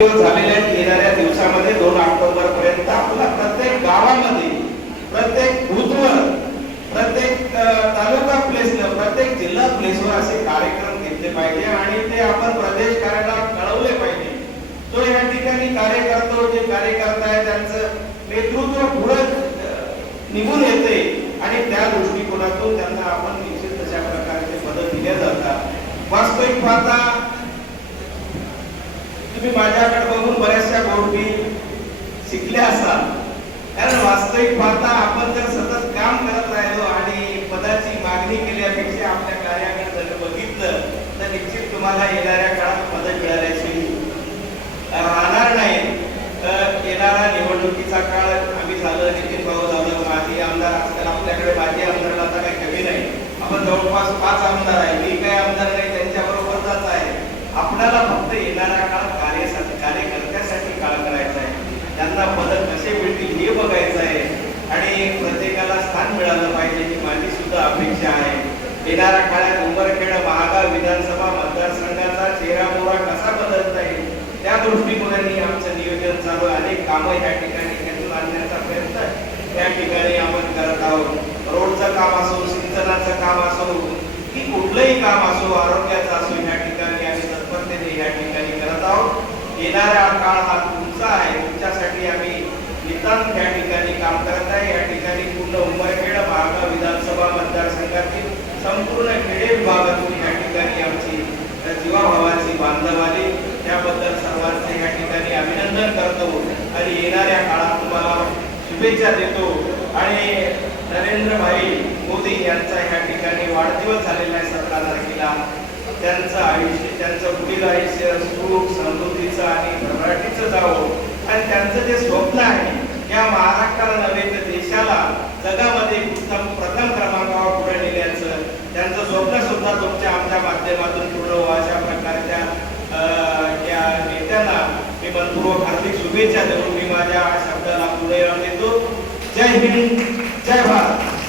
झालेल्या येणाऱ्या दिवसामध्ये 2 ऑक्टोबर पर्यंत आपला प्रत्येक गावामध्ये, प्रत्येक बूथवर, प्रत्येक तालुका प्लेसवर, प्रत्येक जिल्हा प्लेसवर असे कार्यक्रम घेतले पाहिजे आणि ते आपण प्रदेश कार्यालयाला कळवले पाहिजे. जो या ठिकाणी कार्य करतो, जे कार्यकर्ता आहे त्यांचं नेतृत्व पुढे निघून येते आणि त्या दृष्टिकोनातून त्यांना आपण निश्चित तशा प्रकारचे मदत दिल्या जातात. वास्तविक पाहता तुम्ही माझ्याकडे बघून बऱ्याचशा गोष्टी शिकल्या असाल, कारण वास्तविक पाहता आपण जर सतत काम करत राहिलो आणि पदाची मागणी केल्यापेक्षा आपल्या कार्याकडे जर बघितलं तर निश्चित तुम्हाला येणाऱ्या काळात मदत मिळाल्याची राहणार नाही. येणारा निवडणुकीचा काळ आम्ही झालं, नितीन भाऊ झालं, माजी आमदार, आजकाल आपल्याकडे माजी आमदाराला आता काही कमी नाही. आपण जवळपास 5 आमदार आहे, मी काही आमदार नाही, त्यांच्याबरोबरच आहे. आपल्याला फक्त येणाऱ्या काळात कार्यकर्त्यासाठी काळ करायचा आहे, त्यांना पदक कसे मिळतील हे बघायचं आहे आणि प्रत्येकाला स्थान मिळालं पाहिजे ही माझी सुद्धा अपेक्षा आहे. येणाऱ्या काळात उंबरखेड महागाव विधानसभा मतदारसंघाचा चेहरा मोहरा कसा बदलता येईल त्या दृष्टिकोनाने आमचं नियोजन चालू. अनेक कामं या ठिकाणी घेऊन आणण्याचा प्रयत्न या ठिकाणी आपण करत आहोत. रोडचं काम असो, सिंचनाचं काम असो, की कुठलंही काम असो, आरोग्याचं असो, या ठिकाणी आम्ही तत्परतेने या ठिकाणी करत आहोत. येणारा काळ हा तुमचा आहे, तुमच्यासाठी आम्ही नितांत या ठिकाणी काम करत आहे. या ठिकाणी पूर्ण उंबरखेड महागाव विधानसभा मतदारसंघातील संपूर्ण खेडे विभागातून या ठिकाणी आमची जीवाभावाची बांधव आली, त्याबद्दल सर्वांचे या ठिकाणी अभिनंदन करतो आणि येणाऱ्या काळात तुम्हाला शुभेच्छा देतो. आणि नरेंद्रभाई मोदी यांचा या ठिकाणी वाढदिवस झालेला आहे 17 तारखेला. त्यांचं आयुष्य, त्यांचं पुढील आयुष्य सुख समृद्धीचं आणि भरभराटीचं जावं आणि त्यांचं जे स्वप्न आहे या महाराष्ट्राला नव्हे तर देशाला जगामध्ये प्रथम क्रमांकावर पुढे नेण्याचं त्यांचं स्वप्न सुद्धा तुमच्या आमच्या माध्यमातून पूर्ण व्हावं अशा प्रकारच्या या नेत्यांना मी मनपूर्वक हार्दिक शुभेच्छा देऊन मी माझ्या शब्दाला पुढे देतो. जय हिंद, जय भारत.